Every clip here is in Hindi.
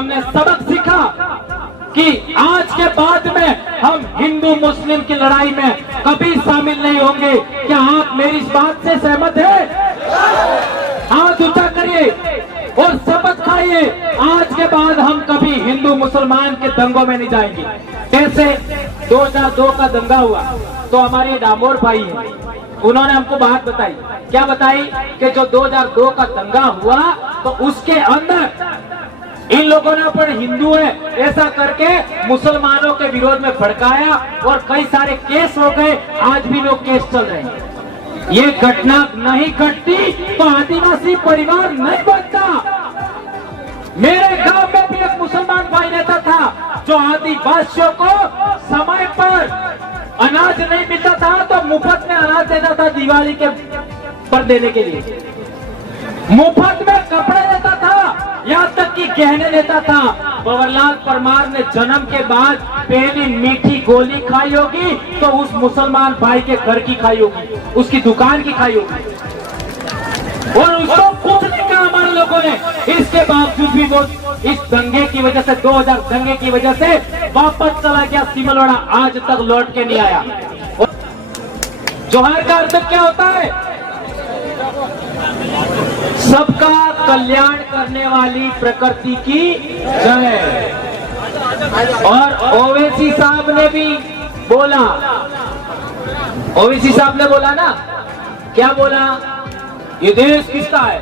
हमने सबक सीखा कि आज के बाद में हम हिंदू मुस्लिम की लड़ाई में कभी शामिल नहीं होंगे। क्या आप मेरी इस बात से सहमत हैं? हाथ ऊंचा करिए और शपथ खाइए, आज के बाद हम कभी हिंदू मुसलमान के दंगों में नहीं जाएंगे। कैसे 2002 का दंगा हुआ तो हमारे डामोर भाई हैं, उन्होंने हमको बात बताई। क्या बताई कि जो 2002 का दंगा हुआ तो उसके अंदर इन लोगों ने पर हिंदू है ऐसा करके मुसलमानों के विरोध में भड़काया और कई सारे केस हो गए। आज भी लोग केस चल रहे हैं। ये घटना नहीं घटती तो आदिवासी परिवार नहीं बनता। मेरे गांव में भी एक मुसलमान भाई रहता था जो आदिवासियों को समय पर अनाज नहीं मिलता था तो मुफ्त में अनाज देता था, दिवाली के पर देने के लिए मुफ्त में कपड़े देता था, यहाँ तक कि गहने देता था। भंवरलाल परमार ने जन्म के बाद पहली मीठी गोली खाई होगी तो उस मुसलमान भाई के घर की खाई होगी, उसकी दुकान की खाई होगी, और उसको कुछ नहीं कहा हमारे लोगों ने। इसके बावजूद भी वो इस दंगे की वजह से 2000 दंगे की वजह से वापस चला गया सिमलवाड़ा, आज तक लौट के नहीं आया। जोहार का अर्थ क्या होता है? सबका कल्याण करने वाली प्रकृति की जय। और ओवैसी साहब ने भी बोला, ओवैसी साहब ने बोला ना, क्या बोला? ये देश किसका है?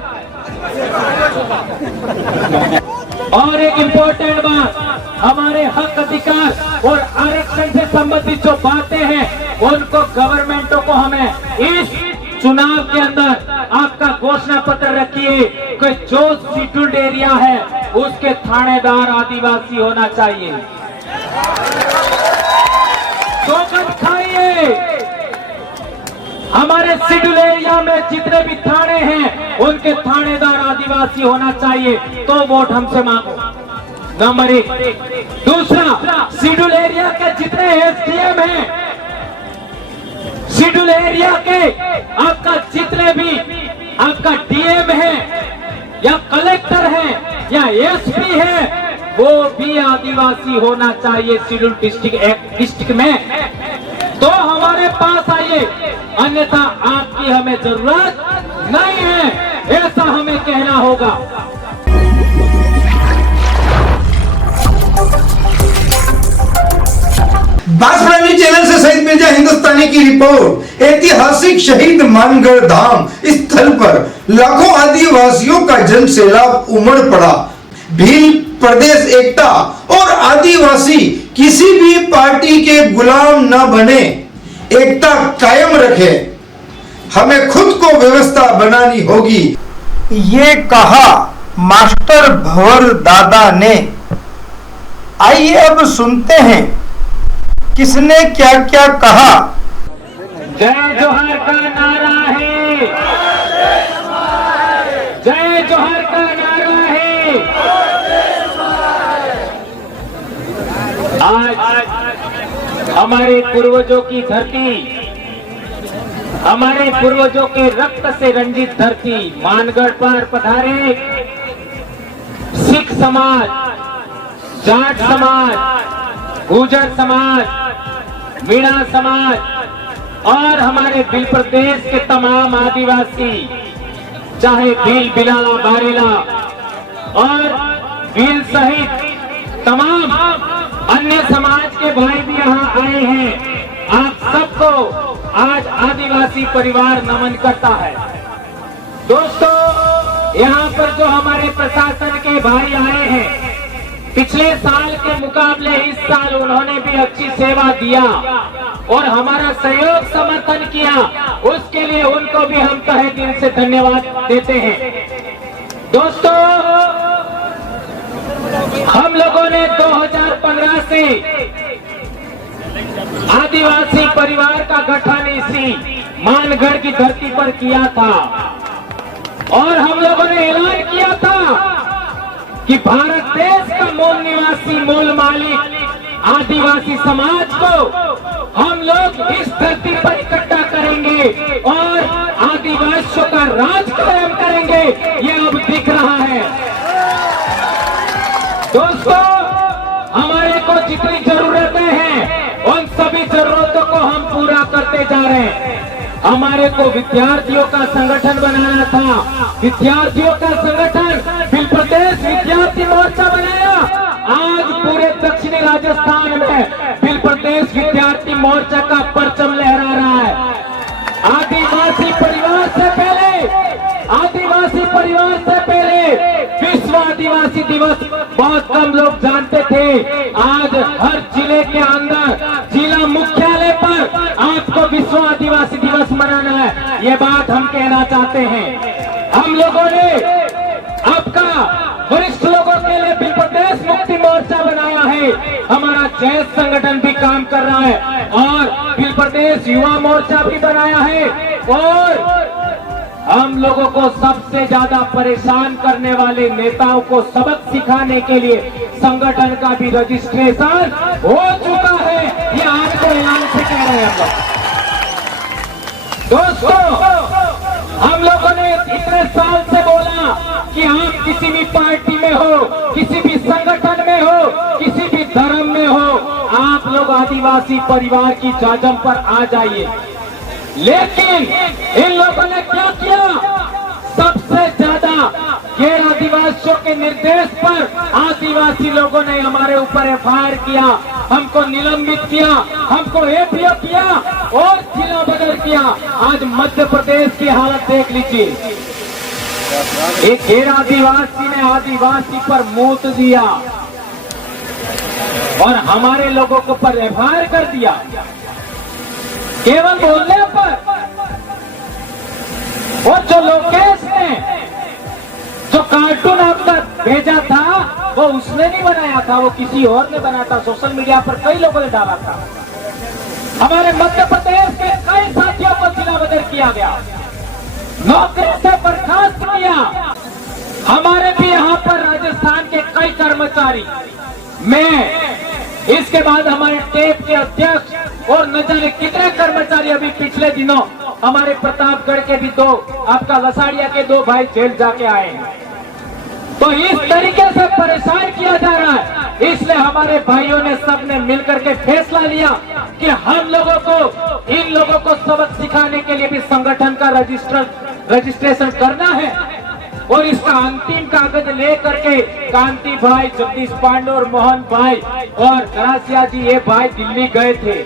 और एक इम्पोर्टेंट बात, हमारे हक अधिकार और आरक्षण से संबंधित जो बातें हैं उनको गवर्नमेंटों को हमें इस चुनाव के अंदर आपका घोषणा पत्र रखिए कि जो शेड्यूल्ड एरिया है उसके थानेदार आदिवासी होना चाहिए। टोकन खाइए, हमारे शेड्यूल एरिया में जितने भी थाने हैं उनके थानेदार आदिवासी होना चाहिए, तो वोट हमसे मांगो। नंबर 1। दूसरा, शेड्यूल एरिया के जितने एसडीएम हैं, शेड्यूल एरिया के आपका जितने भी आपका डीएम है या कलेक्टर है या एसपी है, वो भी आदिवासी होना चाहिए शेड्यूल डिस्ट्रिक्ट में। तो हमारे पास आइए, अन्यथा आपकी हमें जरूरत नहीं है, ऐसा हमें कहना होगा। बांसवाड़ा चैनल से शहीद मिर्जा हिंदुस्तानी की रिपोर्ट। ऐतिहासिक शहीद मानगढ़ धाम स्थल पर लाखों आदिवासियों का जन सैलाब उमड़ पड़ा। भील प्रदेश एकता और आदिवासी किसी भी पार्टी के गुलाम न बने, एकता कायम रखे, हमें खुद को व्यवस्था बनानी होगी, ये कहा मास्टर भंवर दादा ने। आइए अब सुनते हैं किसने क्या क्या कहा। जय जोहार का नारा है, जय जोहार का नारा है। आज हमारे पूर्वजों की धरती, हमारे पूर्वजों के रक्त से रंजित धरती मानगढ़ पर पधारे सिख समाज, जाट समाज, गुर्जर समाज, मीणा समाज और हमारे भील प्रदेश के तमाम आदिवासी, चाहे भील, बिलाला, बारेला और भील सहित तमाम अन्य समाज के भाई भी यहाँ आए हैं। आप सबको आज आदिवासी परिवार नमन करता है। दोस्तों, यहाँ पर जो हमारे प्रशासन के भाई आए हैं, पिछले साल के मुकाबले इस साल उन्होंने भी अच्छी सेवा दिया और हमारा सहयोग समर्थन किया, उसके लिए उनको भी हम तहे दिल से धन्यवाद देते हैं। दोस्तों, हम लोगों ने 2015 से आदिवासी परिवार का गठन इसी मानगढ़ की धरती पर किया था और हम लोगों ने ऐलान किया था कि भारत देश का मूल निवासी, मूल मालिक आदिवासी समाज को हम लोग इस धरती पर इकट्ठा करेंगे और आदिवासियों का राज कायम करेंगे। ये अब दिख रहा है। दोस्तों, हमारे को जितनी जरूरतें हैं उन सभी जरूरतों को हम पूरा करते जा रहे हैं। हमारे को विद्यार्थियों का संगठन बनाना था, विद्यार्थियों का संगठन बिल प्रदेश विद्यार्थी मोर्चा बनाया। आज पूरे दक्षिणी राजस्थान में बिल प्रदेश विद्यार्थी मोर्चा का परचम लहरा रहा है। आदिवासी परिवार से पहले विश्व आदिवासी दिवस बहुत कम लोग जानते थे। आज हर जिले के अंदर जिला मुख्यालय पर आपको विश्व आदिवासी दिवस मनाना है, ये बात हम कहना चाहते हैं। हम लोगों ने आपका वरिष्ठ लोगों के लिए बिल प्रदेश मुक्ति मोर्चा बनाया है। हमारा जैस संगठन भी काम कर रहा है और बिल प्रदेश युवा मोर्चा भी बनाया है। और हम लोगों को सबसे ज्यादा परेशान करने वाले नेताओं को सबक सिखाने के लिए संगठन का भी रजिस्ट्रेशन हो चुका है। ये आपको ऐलान से कह रहे हैं हम लोग। दोस्तों, हम लोगों ने इतने साल से बोला कि आप किसी भी पार्टी में हो, किसी भी संगठन में हो, किसी भी धर्म में हो, आप लोग आदिवासी परिवार की जाजम पर आ जाइए। लेकिन इन लोगों ने क्या किया? सबसे ज्यादा गैर आदिवासियों के निर्देश पर आदिवासी लोगों ने हमारे ऊपर एफआईआर किया, हमको निलंबित किया, हमको एपीओ किया और जिला बदल किया। आज मध्य प्रदेश की हालत देख लीजिए। एक गैर आदिवासी ने आदिवासी पर मूत दिया और हमारे लोगों को पर एफआईआर कर दिया केवल बोलने पर। और जो लोकेश ने जो कार्टून आपका भेजा था वो उसने नहीं बनाया था, वो किसी और ने बनाया था। सोशल मीडिया पर कई लोगों ने डाला था। हमारे मध्य प्रदेश के कई साथियों को जिला बदल किया गया, नौकरी से बर्खास्त किया। हमारे भी यहाँ पर राजस्थान के कई कर्मचारी, मैं इसके बाद हमारे टेप के अध्यक्ष और न जाने कितने कर्मचारी अभी पिछले दिनों हमारे प्रतापगढ़ के भी आपका लसाड़िया के 2 भाई जेल जाके आए हैं। तो इस तरीके से परेशान किया जा रहा है। इसलिए हमारे भाइयों ने सबने मिलकर के फैसला लिया कि हम लोगों को इन लोगों को सबक सिखाने के लिए भी संगठन का रजिस्ट्रेशन करना है। और इसका अंतिम कागज लेकर के कांति भाई, जगदीश पांडे और मोहन भाई और गरासिया जी, ये भाई दिल्ली गए थे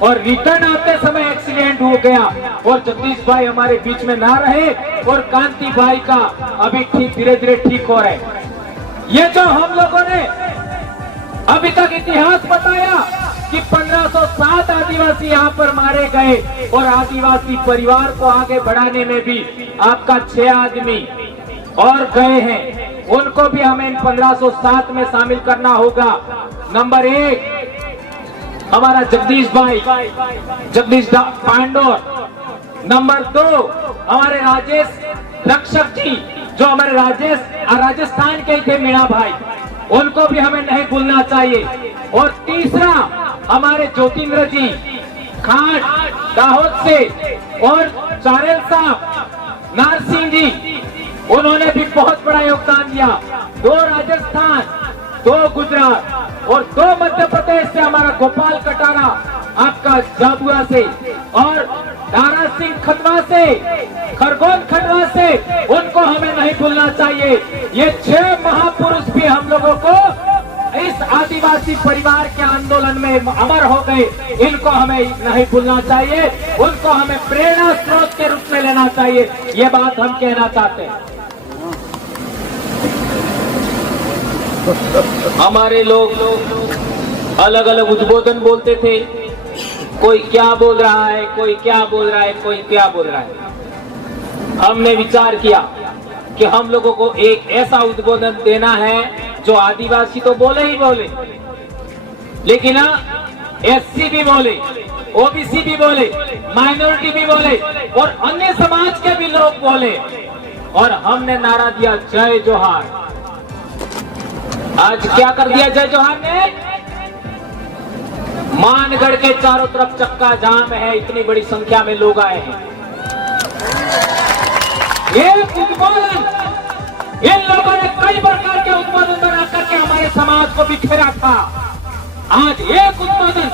और रिटर्न आते समय एक्सीडेंट हो गया और जगदीश भाई हमारे बीच में ना रहे और कांति भाई का अभी ठीक धीरे धीरे ठीक हो रहे। ये जो हम लोगों ने अभी तक इतिहास बताया कि 1507 आदिवासी यहाँ पर मारे गए और आदिवासी परिवार को आगे बढ़ाने में भी आपका 6 आदमी और गए हैं, उनको भी हमें इन 1507 में शामिल करना होगा। नंबर 1 हमारा जगदीश भाई, जगदीश पांडे। नंबर 2 हमारे राजेश रक्षक जी, जो हमारे राजस्थान के थे, मीणा भाई, उनको भी हमें नहीं भूलना चाहिए। और तीसरा हमारे ज्योतिन्द्र जी खाट दाहोद से और चारेल साहब नारसिंह जी, उन्होंने भी बहुत बड़ा योगदान दिया। 2 राजस्थान, 2 गुजरात और 2 मध्य प्रदेश से हमारा गोपाल कटारा आपका जाबुआ से और दारा सिंह खटवा से, खरगोन खटवा से, उनको हमें नहीं भूलना चाहिए। ये 6 महापुरुष भी हम लोगों को इस आदिवासी परिवार के आंदोलन में अमर हो गए, इनको हमें नहीं भूलना चाहिए। उनको हमें प्रेरणा स्रोत के रूप में लेना चाहिए, ये बात हम कहना चाहते हैं। हमारे लोग अलग अलग उद्बोधन बोलते थे, कोई क्या बोल रहा है, कोई क्या बोल रहा है, कोई क्या बोल रहा है। हमने विचार किया कि हम लोगों को एक ऐसा उद्बोधन देना है जो आदिवासी तो बोले ही बोले, लेकिन एससी भी बोले, ओबीसी भी बोले, माइनॉरिटी भी बोले और अन्य समाज के भी लोग बोले। और हमने नारा दिया जय जोहार। आज क्या कर दिया जय जोहार ने? मानगढ़ के चारों तरफ चक्का जाम है, इतनी बड़ी संख्या में लोग आए हैं। ये उद्बोधन इन लोगों ने कई प्रकार के उद्बोधन बना करके हमारे समाज को बिखेरा था। आज एक उद्बोधन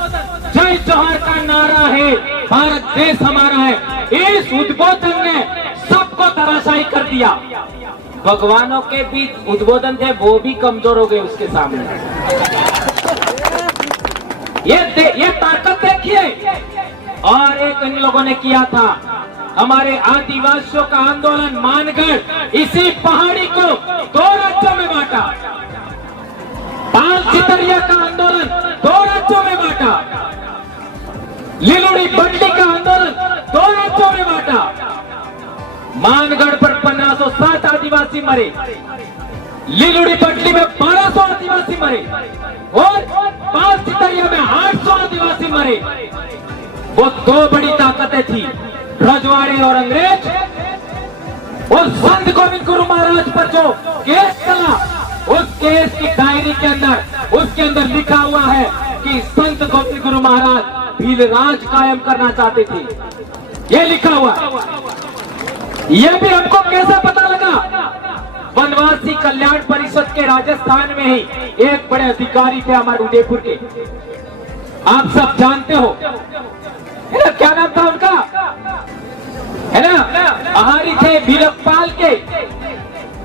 जय जोहार का नारा है, भारत देश हमारा है। इस उद्बोधन ने सबको तराशाई कर दिया। भगवानों के भी उद्बोधन थे, वो भी कमजोर हो गए उसके सामने। ये ताकत देखिए। और एक इन लोगों ने किया था, हमारे आदिवासियों का आंदोलन मानकर इसी पहाड़ी को 2 राज्यों में बांटा। पाल चितरिया का आंदोलन 2 राज्यों में बांटा। लिलुड़ी बंडी का आंदोलन 2 राज्यों में बांटा। मानगढ़ पर 1507 आदिवासी मरे, लिलुड़ी बंडी में 1200 आदिवासी मरे और पाल चितरिया में 800 आदिवासी मरे। वो 2 बड़ी ताकतें थी, रजवाड़े और अंग्रेज। और संत गोविंद गुरु महाराज पर जो केस चला, उस केस की डायरी के अंदर, उसके अंदर लिखा हुआ है कि संत गोविंद गुरु महाराज भील राज कायम करना चाहते थे। ये लिखा हुआ। ये भी हमको कैसे पता लगा? वनवासी कल्याण परिषद के राजस्थान में ही एक बड़े अधिकारी थे हमारे उदयपुर के, आप सब जानते हो, है ना? क्या नाम था उनका? है ना? आहारी थे भीलकपाल के।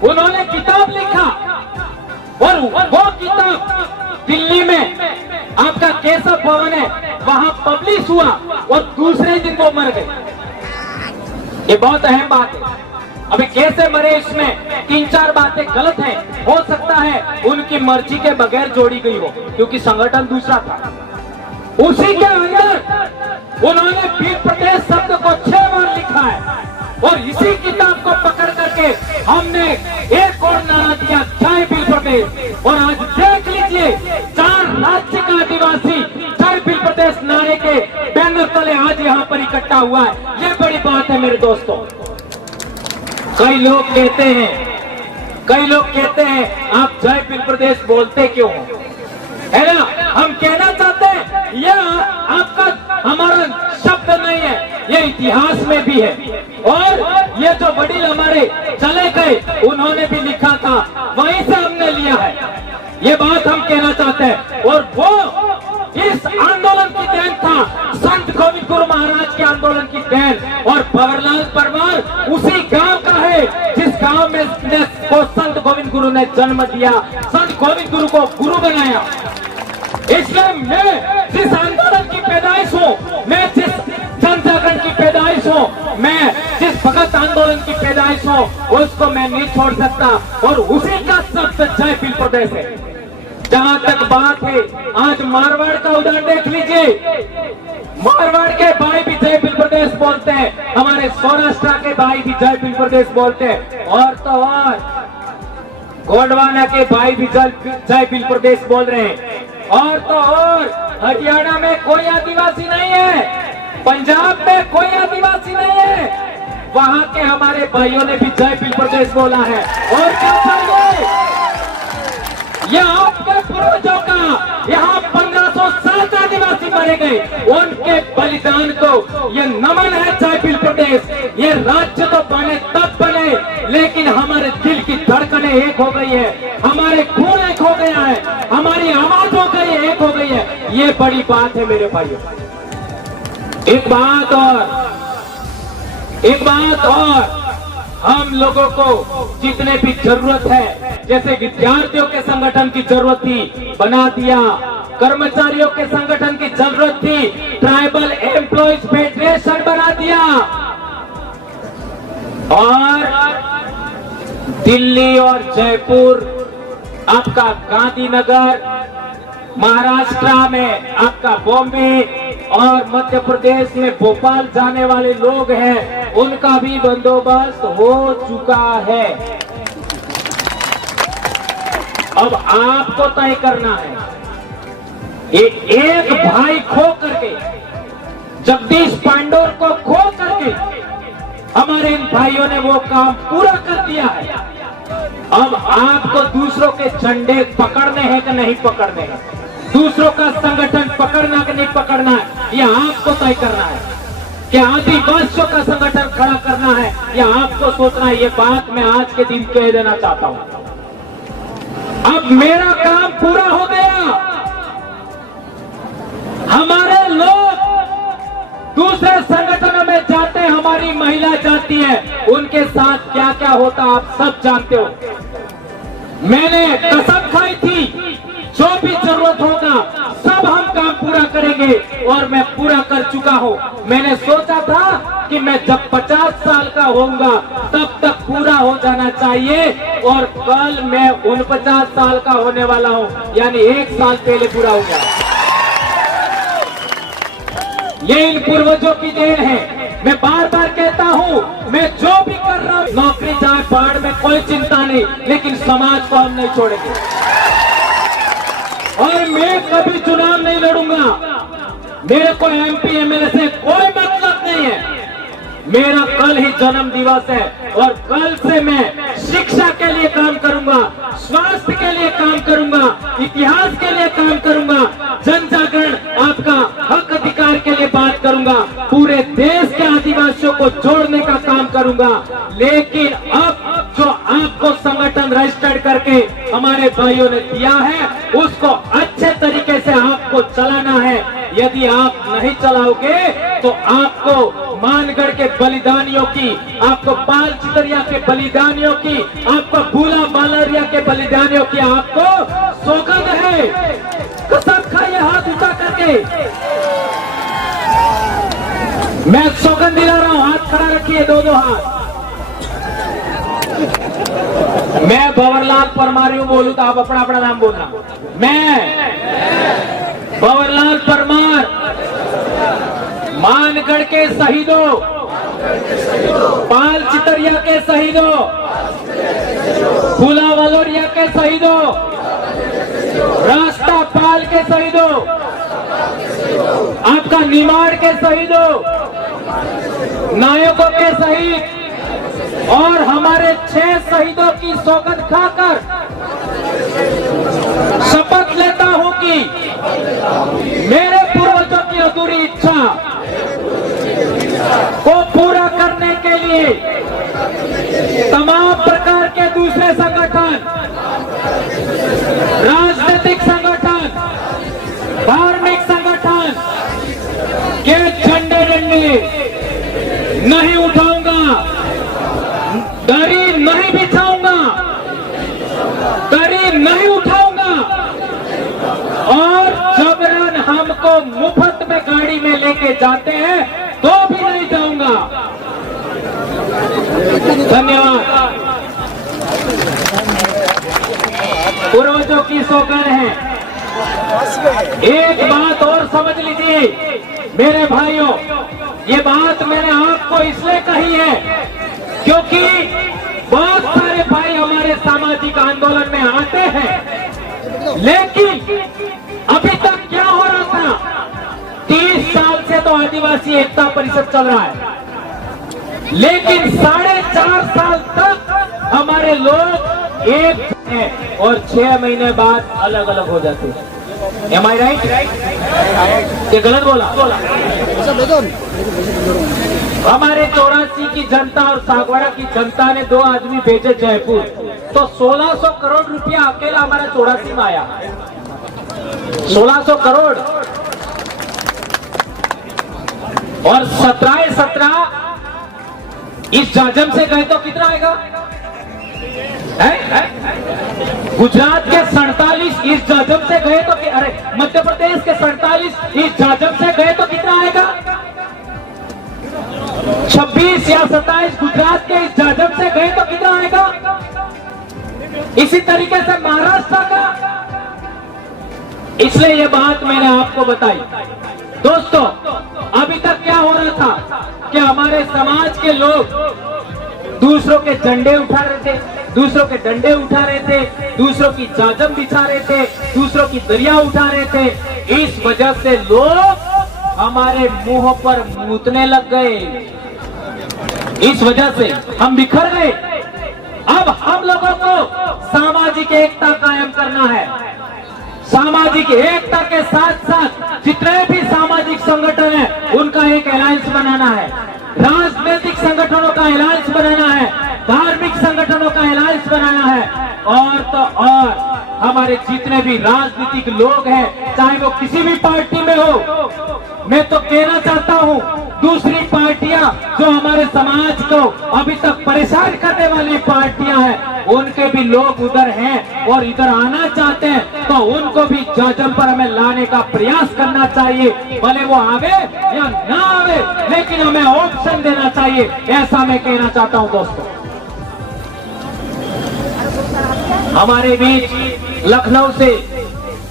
उन्होंने किताब लिखा और वो किताब दिल्ली में आपका केशव भवन है, वहां पब्लिश हुआ और दूसरे दिन वो मर गए। ये बहुत अहम बात है। अभी कैसे मरे इसमें 3-4 बातें गलत हैं। हो सकता है उनकी मर्जी के बगैर जोड़ी गई हो, क्योंकि संगठन दूसरा था। उसी के अंदर उन्होंने भील प्रदेश शब्द को 6 बार लिखा है और इसी किताब को पकड़ करके हमने एक और नारा दिया, जय भील प्रदेश। और आज देख लीजिए, 4 राज्य का आदिवासी जय भील प्रदेश नारे के बैनर तले आज यहाँ पर इकट्ठा हुआ है। ये बड़ी बात है मेरे दोस्तों। कई लोग कहते हैं आप जय भील प्रदेश बोलते क्यों हो, है ना? हम कहना चाहते हैं यह आपका हमारा शब्द नहीं है, ये इतिहास में भी है। और ये जो वडील हमारे चले गए, उन्होंने भी लिखा था, वहीं से हमने लिया है। ये बात हम कहना चाहते हैं। और वो इस आंदोलन की देन था, संत गोविंद गुरु महाराज के आंदोलन की देन। और भंवरलाल परमार उसी गांव का है जिस गांव में को संत गोविंद गुरु ने जन्म दिया, संत गोविंद गुरु को गुरु बनाया। इसलिए मैं जिस आंदोलन की पैदाइश हूँ, मैं जिस जन जागरण की पैदाइश हूँ, मैं जिस भगत आंदोलन की पैदाइश हूँ, उसको मैं नहीं छोड़ सकता। और उसी का शब्द जय भील प्रदेश है। जहां तक बात है, आज मारवाड़ का उदाहरण देख लीजिए। मारवाड़ के भाई भी जय भील प्रदेश बोलते हैं, हमारे सौराष्ट्र के भाई भी जय भील प्रदेश बोलते हैं। और तो और गोंडवाना के भाई भी जय भील प्रदेश बोल रहे हैं। और तो और हरियाणा में कोई आदिवासी नहीं है, पंजाब में कोई आदिवासी नहीं है, वहां के हमारे भाइयों ने भी जय भील प्रदेश बोला है। और क्या चाहिए? ये आपके पूर्वजों का, यहाँ 1507 आदिवासी मरे गए, उनके बलिदान को ये नमन है जय भील प्रदेश। ये राज्य तो बने तब बने, लेकिन हमारे दिल की धड़कनें एक हो गई है, हमारे खून एक हो गया है, हमारी आवाज हो गई है, एक हो गई है। ये बड़ी बात है मेरे भाइयों। एक बात और हम लोगों को जितने भी जरूरत है, जैसे विद्यार्थियों के संगठन की जरूरत थी, बना दिया। कर्मचारियों के संगठन की जरूरत थी, ट्राइबल एम्प्लॉयज फेडरेशन बना दिया। और दिल्ली और जयपुर, आपका गांधीनगर, महाराष्ट्र में आपका बॉम्बे और मध्य प्रदेश में भोपाल जाने वाले लोग हैं, उनका भी बंदोबस्त हो चुका है। अब आपको तय करना है। एक भाई खो करके, जगदीश पांडोर को खो करके हमारे इन भाइयों ने वो काम पूरा कर दिया है। अब आपको दूसरों के झंडे पकड़ने हैं कि नहीं पकड़ने हैं, दूसरों का संगठन पकड़ना कि नहीं पकड़ना है, यह आपको तय करना है। क्या आदिवासियों का संगठन खड़ा करना है, यह आपको सोचना है। ये बात मैं आज के दिन कह देना चाहता हूं। अब मेरा काम पूरा हमारी महिला जाती है उनके साथ क्या क्या होता आप सब जानते हो। मैंने कसम खाई थी जो भी जरूरत होगा सब हम काम पूरा करेंगे और मैं पूरा कर चुका हूँ। मैंने सोचा था कि मैं जब 50 साल का होऊंगा तब तक पूरा हो जाना चाहिए और कल मैं 49 साल का होने वाला हूँ, यानी 1 साल पहले पूरा हो गया। ये इन पूर्वजों की देन है। मैं बार बार कहता हूँ मैं जो भी कर रहा हूँ, नौकरी जाए बाढ़ में कोई चिंता नहीं, लेकिन समाज को हम नहीं छोड़ेंगे और मैं कभी चुनाव नहीं लड़ूंगा। मेरे को MP MLA से कोई मतलब नहीं है। मेरा कल ही जन्म दिवस है और कल से मैं शिक्षा के लिए काम करूंगा, स्वास्थ्य के लिए काम करूंगा, इतिहास के लिए काम करूंगा, जन जागरण आपका हक अधिकार के लिए बात करूंगा, पूरे देश के आदिवासियों को जोड़ने का काम करूंगा। लेकिन अब जो आपको संगठन रजिस्टर्ड करके हमारे भाइयों ने दिया है उसको अच्छे तरीके से आपको चलाना है। यदि आप नहीं चलाओगे तो आपको मानगढ़ के बलिदानियों की, आपको पाल चितरिया के बलिदानियों की, आपको भूला बालरिया के बलिदानियों की आपको सौगंध है। कसम खाइए हाथ उठा करके, मैं सौगंध दिला रहा हूं। हाथ खड़ा रखिए, दो हाथ। मैं भंवरलाल परमार बोलूं तो आप अपना अपना नाम बोलना। मैं भंवरलाल परमार मानगढ़ के शहीदों, पाल चितरिया के शहीदों, फूला वलोरिया के शहीदों, रास्ता पाल के शहीदों, आपका निमाड़ के शहीदों, नायकों के शहीद और हमारे 6 शहीदों की सौगंध खाकर शपथ लेता हूं कि मेरे पूर्वजों की अधूरी इच्छा को पूरा करने के लिए तमाम प्रकार के दूसरे संगठन, राजनीतिक संगठन, धार्मिक संगठन के झंडे नहीं उठाऊंगा, दरी नहीं बिछाऊंगा, दरी नहीं उठाऊंगा और जबरन हमको मुफ्त में गाड़ी में लेके जाते हैं तो भी नहीं जाऊंगा। धन्यवाद। पूर्वजों की सौगंध है। एक बात और समझ लीजिए मेरे भाइयों, ये बात मैंने आपको इसलिए कही है क्योंकि बहुत सारे भाई हमारे सामाजिक आंदोलन में आते हैं, लेकिन अभी तक क्या हो रहा था, 30 साल से तो आदिवासी एकता परिषद चल रहा है, लेकिन 4.5 साल तक हमारे लोग एक हैं और 6 महीने बाद अलग अलग हो जाते हैं। Am I right? ये गलत बोला? हमारे 84 की जनता और सागवाड़ा की जनता ने 2 आदमी भेजे जयपुर, तो 1600 करोड़ रुपया अकेला हमारा 84 में आया। 1600 करोड़ और 17 इस जाजम से गए तो कितना आएगा? गुजरात के 47 इस जाजम से गए तो, अरे मध्य प्रदेश के 47 इस जाजम से गए तो कितना आएगा? 26 या 27 गुजरात के इस जाजम से गए तो कितना आएगा? इसी तरीके से महाराष्ट्र का। इसलिए ये बात मैंने आपको बताई। दोस्तों, अभी तक क्या हो रहा था कि हमारे समाज के लोग दूसरों के झंडे उठा रहे थे, दूसरों के डंडे उठा रहे थे, दूसरों की जाजम बिछा रहे थे, दूसरों की दरिया उठा रहे थे। इस वजह से लोग हमारे मुंह पर मूतने लग गए, इस वजह से हम बिखर गए। अब हम लोगों को सामाजिक एकता कायम करना है। सामाजिक एकता के साथ साथ जितने भी सामाजिक संगठन हैं उनका एक अलायंस बनाना है, राजनीतिक संगठनों का अलायंस बनाना है, धार्मिक संगठनों का अलायंस बनाना है, और तो और हमारे जितने भी राजनीतिक लोग हैं चाहे वो किसी भी पार्टी में हो, मैं तो कहना चाहता हूं दूसरी पार्टियां जो हमारे समाज को अभी तक परेशान करने वाली पार्टियां हैं, उनके भी लोग उधर हैं और इधर आना चाहते हैं, तो उनको भी जजम पर हमें लाने का प्रयास करना चाहिए। भले वो आवे या ना आवे, लेकिन हमें ऑप्शन देना चाहिए, ऐसा मैं कहना चाहता हूं दोस्तों। हमारे बीच लखनऊ से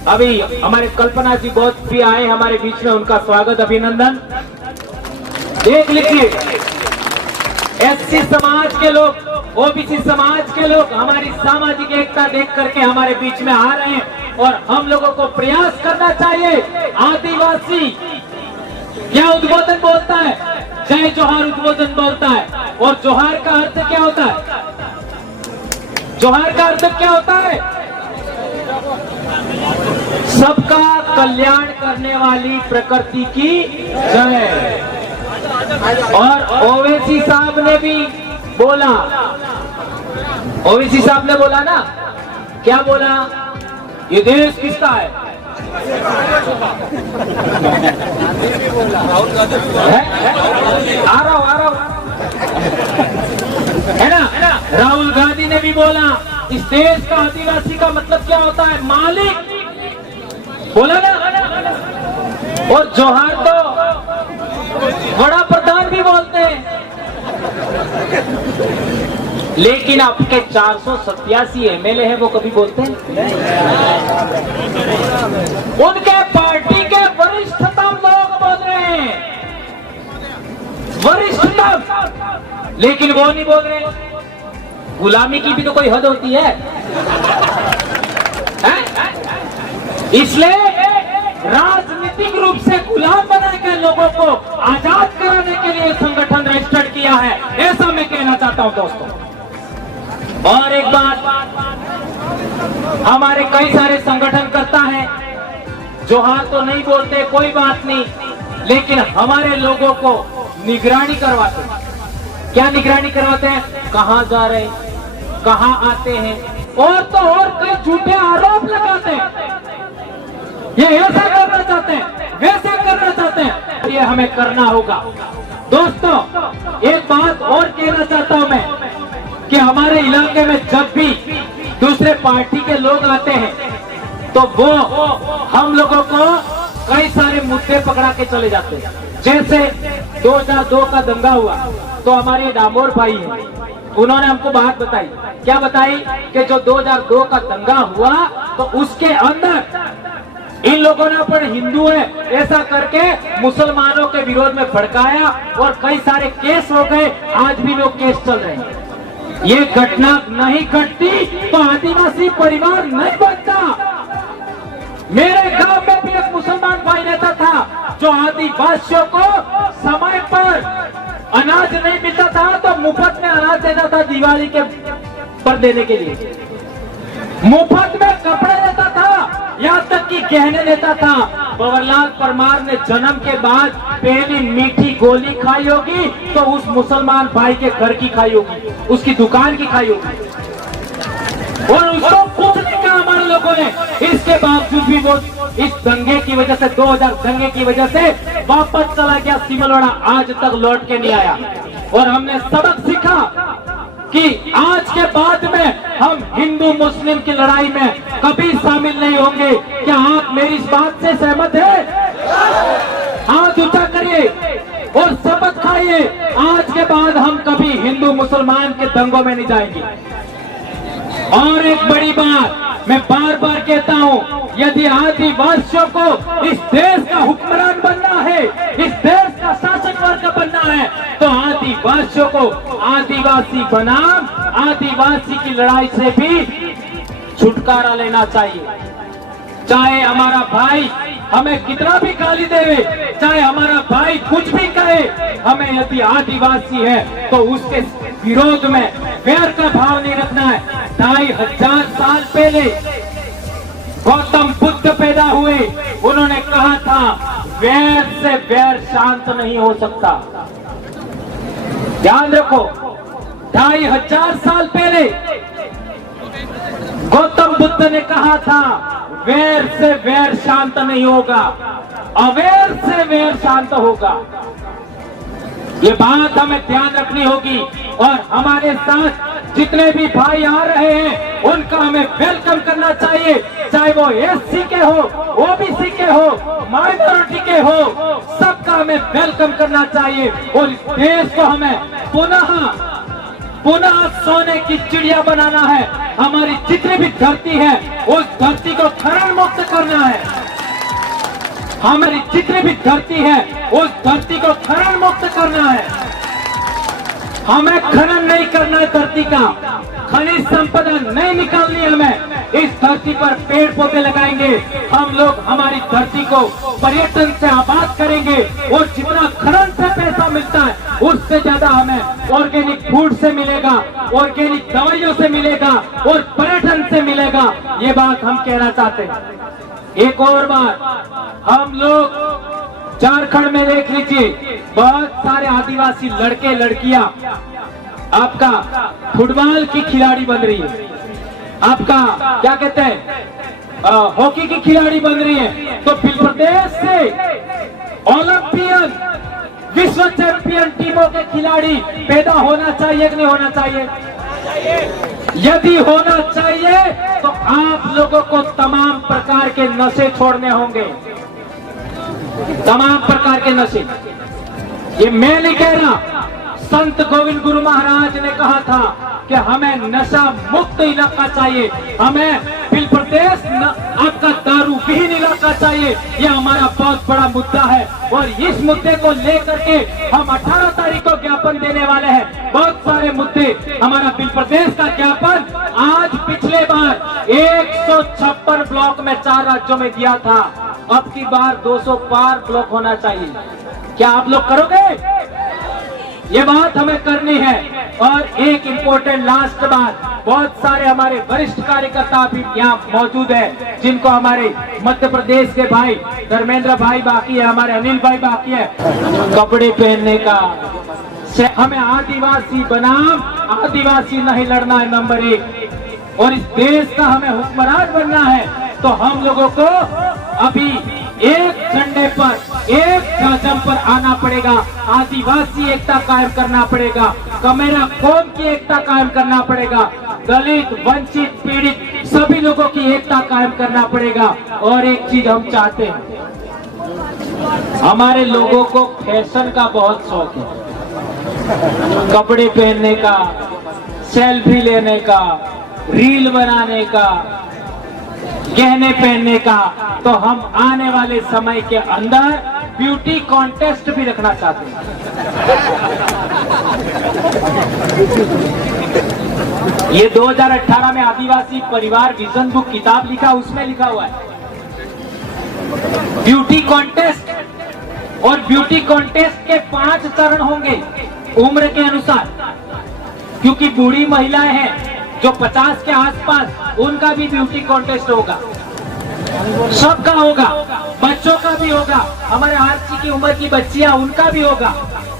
अभी हमारे कल्पना जी बहुत भी आए हमारे बीच में, उनका स्वागत अभिनंदन। देख लीजिए, एससी समाज के लोग, ओबीसी समाज के लोग हमारी सामाजिक एकता देख करके हमारे बीच में आ रहे हैं और हम लोगों को प्रयास करना चाहिए। आदिवासी क्या उद्बोधन बोलता है? जय जोहार उद्बोधन बोलता है। और जोहार का अर्थ क्या होता है? जोहार का अर्थ क्या होता है? सबका कल्याण करने वाली प्रकृति की जय। और ओवैसी साहब ने भी बोला, ओवैसी साहब ने बोला ना, क्या बोला? ये देश किसका है? आ रहा हूं है ना? राहुल गांधी ने भी बोला इस देश का आदिवासी का मतलब क्या होता है? मालिक। बोला ना? और जोहार तो बड़ा प्रधान भी बोलते हैं। लेकिन आपके 487 एमएलए हैं, वो कभी बोलते हैं? उनके पार्टी के वरिष्ठतम लोग बोल रहे हैं, वरिष्ठतम, लेकिन वो नहीं बोल रहे। गुलामी की भी तो कोई हद होती है? इसलिए राजनीतिक रूप से गुलाम बनाकर लोगों को आजाद कराने के लिए संगठन रजिस्टर्ड किया है, ऐसा मैं कहना चाहता हूं दोस्तों। और एक बात, हमारे कई सारे संगठन करता है, जोहार तो नहीं बोलते, कोई बात नहीं, लेकिन हमारे लोगों को निगरानी करवाते हैं। क्या निगरानी करवाते हैं? कहां जा रहे, कहां आते हैं, और तो और कई झूठे आरोप लगाते हैं। ये ऐसा करना चाहते हैं, वैसा करना चाहते हैं, ये हमें करना होगा। दोस्तों, एक बात और कहना चाहता हूं मैं कि हमारे इलाके में जब भी दूसरे पार्टी के लोग आते हैं तो वो हम लोगों को कई सारे मुद्दे पकड़ा के चले जाते हैं। जैसे 2002 का दंगा हुआ तो हमारे डामोर भाई हैं, उन्होंने हमको बात बताई। क्या बताई? कि जो 2002 का दंगा हुआ तो उसके अंदर इन लोगों ने अपन हिंदू है ऐसा करके मुसलमानों के विरोध में भड़काया और कई सारे केस हो गए, आज भी लोग केस चल रहे हैं। ये घटना नहीं घटती तो आदिवासी परिवार नहीं बनता। मेरे गांव में भी एक मुसलमान भाई रहता था जो आदिवासियों को समय पर अनाज नहीं मिलता था तो मुफ्त में अनाज देता था, दिवाली के पर देने के लिए मुफ्त में कपड़े देता था, यहाँ तक कि गहने देता था। भंवरलाल परमार ने जन्म के बाद पहली मीठी गोली खाई होगी तो उस मुसलमान भाई के घर की खाई होगी, उसकी दुकान की खाई होगी, और उसको कुछ नहीं कहा हमारे लोगों ने। इसके बावजूद भी वो इस दंगे की वजह से, 2000 दंगे की वजह से वापस चला गया सिमलवाड़ा, आज तक लौट के नहीं आया। और हमने सबक सीखा कि आज के बाद में हम हिंदू मुस्लिम की लड़ाई में कभी शामिल नहीं होंगे। क्या आप मेरी इस बात से सहमत है? हाथ ऊंचा करिए और शपथ खाइए, आज के बाद हम कभी हिंदू मुसलमान के दंगों में नहीं जाएंगे। और एक बड़ी बात मैं बार बार कहता हूँ, यदि आदिवासियों को इस देश का हुक्मरान बनना है, इस देश का शासक वर्ग बनना है, तो आदिवासियों को आदिवासी बनाम आदिवासी की लड़ाई से भी छुटकारा लेना चाहिए। चाहे हमारा भाई हमें कितना भी गाली देवे, चाहे हमारा भाई कुछ भी कहे, हमें यदि आदिवासी है तो उसके विरोध में वैर का भाव नहीं रखना है। 2500 साल पहले गौतम बुद्ध पैदा हुए, उन्होंने कहा था वैर से वैर शांत नहीं हो सकता। ध्यान रखो, 2500 साल पहले गौतम बुद्ध ने कहा था वैर से वैर शांत नहीं होगा, अवैर से वैर शांत होगा। ये बात हमें ध्यान रखनी होगी और हमारे साथ जितने भी भाई आ रहे हैं उनका हमें वेलकम करना चाहिए, चाहे वो एससी के हो, ओबीसी के हो, माइनॉरिटी के हो, सबका हमें वेलकम करना चाहिए। और इस देश को हमें पुनः सोने की चिड़िया बनाना है। हमारी जितनी भी धरती है उस धरती को खनन मुक्त करना है। हमारी जितनी भी धरती है उस धरती को खनन मुक्त करना है। हमें खनन नहीं करना है धरती का, खनिज संपदा नहीं निकालनी है हमें। इस धरती पर पेड़ पौधे लगाएंगे हम लोग, हमारी धरती को पर्यटन से आबाद करेंगे और जितना खनन से पैसा मिलता है उससे ज्यादा हमें ऑर्गेनिक फूड से मिलेगा, ऑर्गेनिक दवाइयों से मिलेगा और पर्यटन से मिलेगा। ये बात हम कहना चाहते हैं। एक और बात, हम लोग झारखंड में देख लीजिए, बहुत सारे आदिवासी लड़के लड़कियां आपका फुटबॉल की खिलाड़ी बन रही है, आपका क्या कहते हैं हॉकी की खिलाड़ी बन रही है। तो फिर प्रदेश से ओलंपियन विश्व चैंपियन टीमों के खिलाड़ी पैदा होना चाहिए कि नहीं होना चाहिए? यदि होना चाहिए तो आप लोगों को तमाम प्रकार के नशे छोड़ने होंगे, तमाम प्रकार के नशे। ये मैं नहीं कह रहा, संत गोविंद गुरु महाराज ने कहा था कि हमें नशा मुक्त इलाका चाहिए, हमें बिल प्रदेश आपका दारू विहीन इलाका चाहिए। ये हमारा बहुत बड़ा मुद्दा है और इस मुद्दे को लेकर के हम 18 तारीख को ज्ञापन देने वाले हैं। बहुत सारे मुद्दे, हमारा बिल प्रदेश का ज्ञापन आज पिछले बार 156 ब्लॉक में 4 राज्यों में दिया था, अब की बार 200 पार ब्लॉक होना चाहिए। क्या आप लोग करोगे? ये बात हमें करनी है। और एक इम्पोर्टेंट लास्ट बात, बहुत सारे हमारे वरिष्ठ कार्यकर्ता भी यहाँ मौजूद है जिनको हमारे मध्य प्रदेश के भाई धर्मेंद्र भाई बाकी है, हमारे अनिल भाई बाकी है। कपड़े पहनने का, हमें आदिवासी बनाम आदिवासी नहीं लड़ना है नंबर 1, और इस देश का हमें हुक्मरान बनना है। तो हम लोगों को अभी एक झंडे पर, एक ध्वज पर आना पड़ेगा, आदिवासी एकता कायम करना पड़ेगा, कमेरा कौम की एकता कायम करना पड़ेगा, दलित वंचित पीड़ित सभी लोगों की एकता कायम करना पड़ेगा। और एक चीज हम चाहते हैं, हमारे लोगों को फैशन का बहुत शौक है, कपड़े पहनने का, सेल्फी लेने का, रील बनाने का, गहने पहनने का। तो हम आने वाले समय के अंदर ब्यूटी कॉन्टेस्ट भी रखना चाहते हैं। ये 2018 में आदिवासी परिवार विजन बुक किताब लिखा, उसमें लिखा हुआ है ब्यूटी कॉन्टेस्ट। और ब्यूटी कॉन्टेस्ट के 5 चरण होंगे उम्र के अनुसार, क्योंकि बूढ़ी महिलाएं हैं जो 50 के आसपास, उनका भी ब्यूटी कॉन्टेस्ट होगा, सबका होगा, बच्चों का भी होगा, हमारे आरसी की उम्र की बच्चियां उनका भी होगा,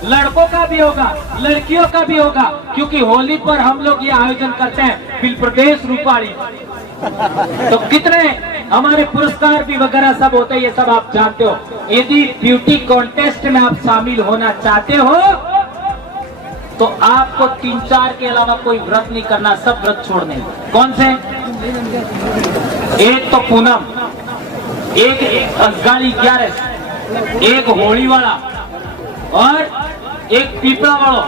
लड़कों का भी होगा, लड़कियों का भी होगा। क्योंकि होली पर हम लोग ये आयोजन करते हैं बिल प्रदेश रूपाणी, तो कितने हमारे पुरस्कार भी वगैरह सब होते हैं, ये सब आप जानते हो। यदि ब्यूटी कॉन्टेस्ट में आप शामिल होना चाहते हो तो आपको 3-4 के अलावा कोई व्रत नहीं करना, सब व्रत छोड़ने। कौन से? एक तो पूनम, एक असगाड़ी 11, एक होली वाला और एक पीपड़ा वाला।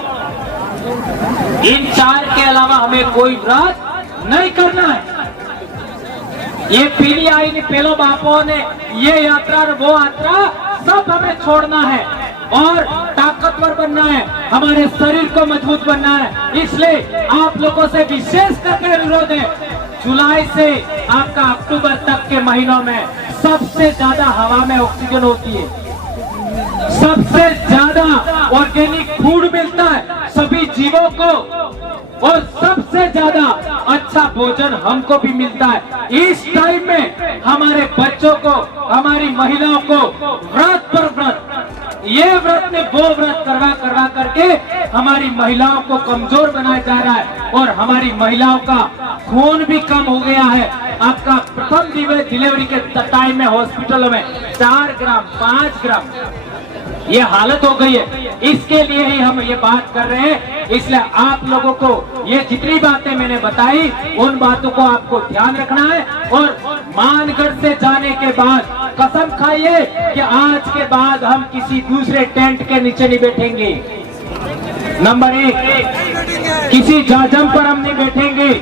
इन 4 के अलावा हमें कोई व्रत नहीं करना है। ये पीली आई ने पेलो बापों ने ये यात्रा वो यात्रा सब हमें छोड़ना है और ताकतवर बनना है, हमारे शरीर को मजबूत बनना है। इसलिए आप लोगों से विशेष करके अनुरोध है, जुलाई से आपका अक्टूबर तक के महीनों में सबसे ज्यादा हवा में ऑक्सीजन होती है, सबसे ज्यादा ऑर्गेनिक फूड मिलता है सभी जीवों को और सबसे ज्यादा अच्छा भोजन हमको भी मिलता है। इस टाइम में हमारे बच्चों को, हमारी महिलाओं को व्रत पर व्रत, ये व्रत में वो व्रत करवा करके हमारी महिलाओं को कमजोर बनाया जा रहा है और हमारी महिलाओं का खून भी कम हो गया है। आपका प्रथम डिलीवरी के टाइम में हॉस्पिटलों में 4 ग्राम 5 ग्राम ये हालत हो गई है। इसके लिए ही हम ये बात कर रहे हैं। इसलिए आप लोगों को ये जितनी बातें मैंने बताई उन बातों को आपको ध्यान रखना है और मानगढ़ से जाने के बाद कसम खाइए कि आज के बाद हम किसी दूसरे टेंट के नीचे नहीं बैठेंगे। नंबर 1, किसी जाजम पर हम नहीं बैठेंगे।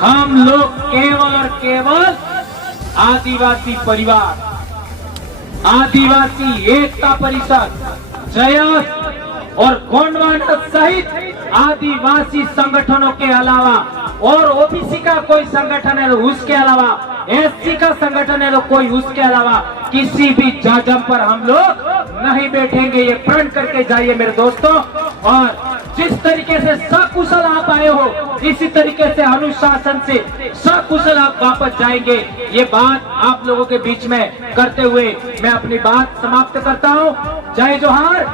हम लोग केवल और केवल आदिवासी परिवार, आदिवासी एकता परिषद, जयस और गोंडवाना सहित आदिवासी संगठनों के अलावा और ओबीसी का कोई संगठन है तो उसके अलावा, एससी का संगठन है तो कोई उसके अलावा किसी भी जाजम पर हम लोग नहीं बैठेंगे। ये प्रण करके जाइए मेरे दोस्तों। और जिस तरीके से सकुशल आप आए हो इसी तरीके से अनुशासन से सकुशल आप वापस जाएंगे। ये बात आप लोगों के बीच में करते हुए मैं अपनी बात समाप्त करता हूँ। जय जोहार,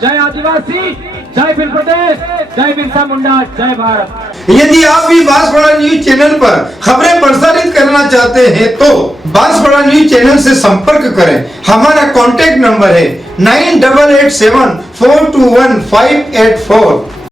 जय आदिवासी, जय भील प्रदेश, जय बिरसा मुंडा, जय भारत। यदि आप भी बांसवाड़ा न्यूज चैनल पर खबरें प्रसारित करना चाहते हैं तो बांसवाड़ा न्यूज चैनल से संपर्क करें। हमारा कॉन्टैक्ट नंबर है 9887421584।